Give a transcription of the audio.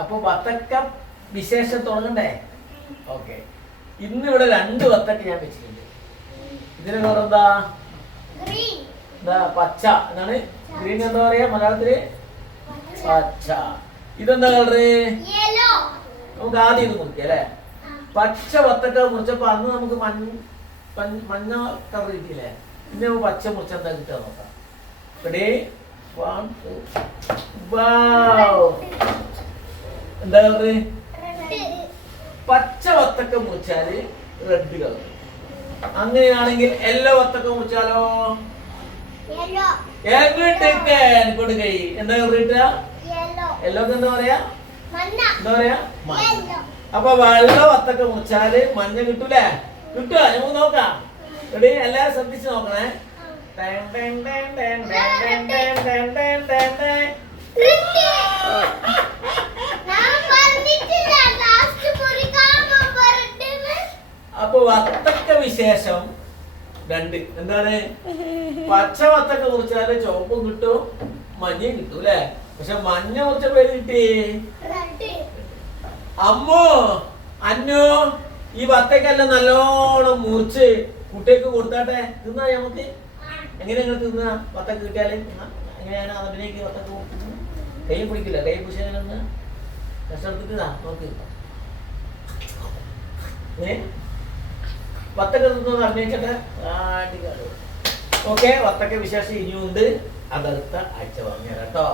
അപ്പൊ വത്തക്ക വിശേഷം തുടങ്ങണ്ടേ? ഓക്കെ. ഇന്നിവിടെ 2 വത്തക്ക ഞാൻ വെച്ചിട്ടുണ്ട്. ഇതിന് വേറെന്താ? എന്താ പച്ച എന്താണ്? ഗ്രീൻ എന്താ പറയാ മലയാളത്തില്? പച്ച. ഇതെന്താ കളറ്? നമുക്ക് ആദ്യം ഇത് മുറിക്കാം അല്ലെ? പച്ച വത്തക്ക മുറിച്ചപ്പോ അന്ന് നമുക്ക് മഞ്ഞ കളർ കിട്ടിയില്ലേ? ഇനി നമുക്ക് പച്ച മുറിച്ച എന്താ കിട്ടുക നോക്കാം. റെഡി? 1 2. എന്താ കളറ്? പച്ച വത്തക്ക മുറിച്ചാല് റെഡ് കളർ. അങ്ങനെയാണെങ്കിൽ യെല്ലോ വത്തക്ക മുറിച്ചാലോ? എങ്ങോട്ട് കൈ എന്താ കളർ കിട്ടുക? യെല്ലോക്ക് എന്താ പറയാ? എന്താ പറയാ? അപ്പൊ വെള്ള വത്തക്ക മുറിച്ചാല് മഞ്ഞ കിട്ടൂലേ? കിട്ടുക? നമുക്ക് നോക്കാം. റെഡി? എല്ലാരും ശ്രദ്ധിച്ച് നോക്കണേ. അപ്പൊ വത്തക്ക വിശേഷം 2. എന്താണ്? പച്ച വത്തക്ക മുറിച്ചാല് ചുവപ്പും കിട്ടും മഞ്ഞയും കിട്ടും അല്ലെ? പക്ഷെ മഞ്ഞ മുറിച്ച പേര് കിട്ടി അമ്മോ അന്നു. ഈ വത്തക്കെല്ലാം നല്ലോണം മുറിച്ച് കുട്ടികൾക്ക് കൊടുത്താട്ടെ. തിന്നാ നമുക്ക് എങ്ങനെയാണ് തിന്നാ? വത്തക്ക കിട്ടിയാല് എങ്ങനെയാണ് അതിലേക്ക് വത്തക്ക കൊടുക്കുന്നത്? കൈ പിടിക്കില്ല. കൈ പിടിച്ച് എങ്ങനെ കഷ്ടത്തിട്ടാ നോക്ക്. വത്തക്ക തിന്നോന്ന് അറിഞ്ഞേക്കട്ടെ. ഓക്കെ. വത്തക്ക വിശേഷം ഇനിയുണ്ട്. അതടുത്ത ആഴ്ച പറഞ്ഞുതരാം കേട്ടോ.